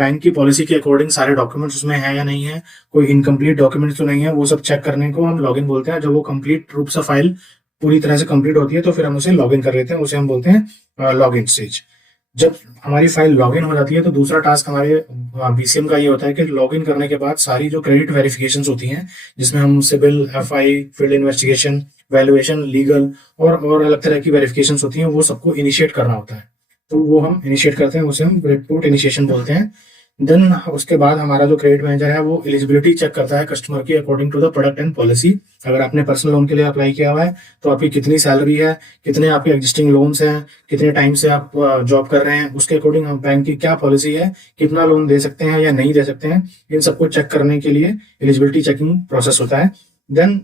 Bank की policy के according सारे डॉक्यूमेंट्स उसमें है या नहीं है, कोई इनकम्प्लीट डॉक्यूमेंट्स तो नहीं है, वो सब चेक करने को हम लॉगिन बोलते हैं। जब वो कंप्लीट रूप से फाइल पूरी तरह से कंप्लीट होती है तो फिर हम उसे लॉगिन कर लेते हैं, उसे हम बोलते हैं लॉगिन स्टेज। जब हमारी फाइल लॉगिन हो जाती है तो दूसरा टास्क हमारे बीसीएम का ये होता है कि लॉगिन करने के बाद सारी जो क्रेडिट वेरिफिकेशन होती हैं, जिसमें हम civil, FI, field investigation, valuation, legal और अलग तरह की वेरिफिकेशन होती हैं, वो सबको इनिशिएट करना होता है। तो वो हम इनिशिएट करते हैं, उसे हम रिपोर्ट इनिशिएशन बोलते हैं। देन उसके बाद हमारा जो क्रेडिट मैनेजर है वो एलिजिबिलिटी चेक करता है कस्टमर की according to the product and policy. अगर आपने पर्सनल लोन के लिए अप्लाई किया हुआ है तो आपकी कितनी सैलरी है, कितने आपके एग्जिस्टिंग लोन्स हैं, कितने टाइम से आप जॉब कर रहे हैं, उसके अकॉर्डिंग हम बैंक की क्या पॉलिसी है, कितना लोन दे सकते हैं या नहीं दे सकते हैं, इन सबको चेक करने के लिए एलिजिबिलिटी चेकिंग प्रोसेस होता है। देन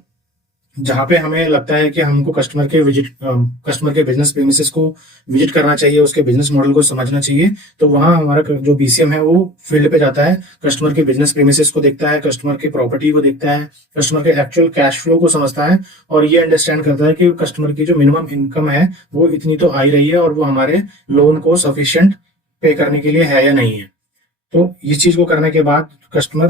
जहाँ पे हमें लगता है कि हमको कस्टमर के बिजनेस प्रीमिसेस को विजिट करना चाहिए, उसके बिजनेस मॉडल को समझना चाहिए, तो वहाँ हमारा जो बीसीएम है वो फील्ड पे जाता है, कस्टमर के बिजनेस प्रीमिसेस को देखता है, कस्टमर की प्रॉपर्टी को देखता है, कस्टमर के एक्चुअल कैश फ्लो को समझता है और ये अंडरस्टैंड करता है कि कस्टमर की जो मिनिमम इनकम है वो इतनी तो आ ही रही है और वो हमारे लोन को सफिशियंट पे करने के लिए है या नहीं है। तो इस चीज को करने के बाद, कस्टमर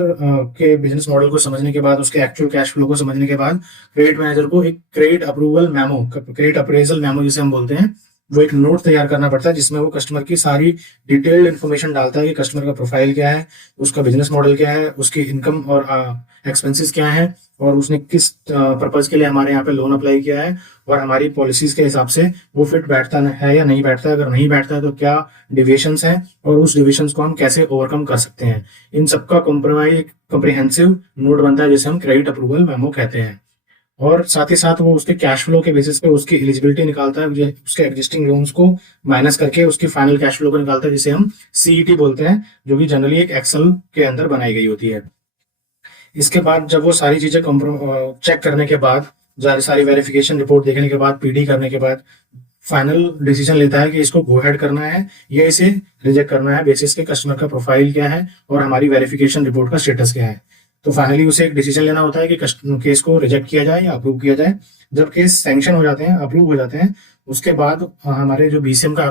के बिजनेस मॉडल को समझने के बाद, उसके एक्चुअल कैश फ्लो को समझने के बाद, क्रेडिट मैनेजर को एक credit approval memo, credit appraisal memo जिसे हम बोलते हैं, वो एक नोट तैयार करना पड़ता है जिसमें वो कस्टमर की सारी डिटेल्ड इन्फॉर्मेशन डालता है कि कस्टमर का प्रोफाइल क्या है, उसका बिजनेस मॉडल क्या है, उसकी इनकम और एक्सपेंसेस क्या है, और उसने किस पर्पज के लिए हमारे यहाँ पे लोन अप्लाई किया है, और हमारी पॉलिसीज के हिसाब से वो फिट बैठता है या नहीं बैठता है। अगर नहीं बैठता है तो क्या डिविएशंस हैं और उस डिविएशंस को हम कैसे ओवरकम कर सकते हैं। इन सबका कॉम्प्रिहेंसिव नोट बनता है जिसे हम क्रेडिट अप्रूवल मेमो कहते हैं। और साथ ही साथ वो उसके कैश फ्लो के बेसिस पे उसकी एलिजिबिलिटी निकालता है, उसके एग्जिस्टिंग लोन्स को माइनस करके उसकी फाइनल कैश फ्लो को निकालता है, जिसे हम सीईटी बोलते हैं, जो कि जनरली एक एक्सेल के अंदर बनाई गई होती है। इसके बाद जब वो सारी चीजें चेक करने के बाद, सारी वेरिफिकेशन रिपोर्ट देखने के बाद, पीडी करने के बाद, फाइनल डिसीजन लेता है कि इसको गो हेड करना है या इसे रिजेक्ट करना है, बेसिस के कस्टमर का प्रोफाइल क्या है और हमारी वेरिफिकेशन रिपोर्ट का स्टेटस क्या है। तो फाइनली उसे एक डिसीजन लेना होता है कि केस को रिजेक्ट किया जाए या अप्रूव किया जाए। जब केस सैंक्शन हो जाते हैं, अप्रूव हो जाते हैं, उसके बाद हमारे जो बीसीएम का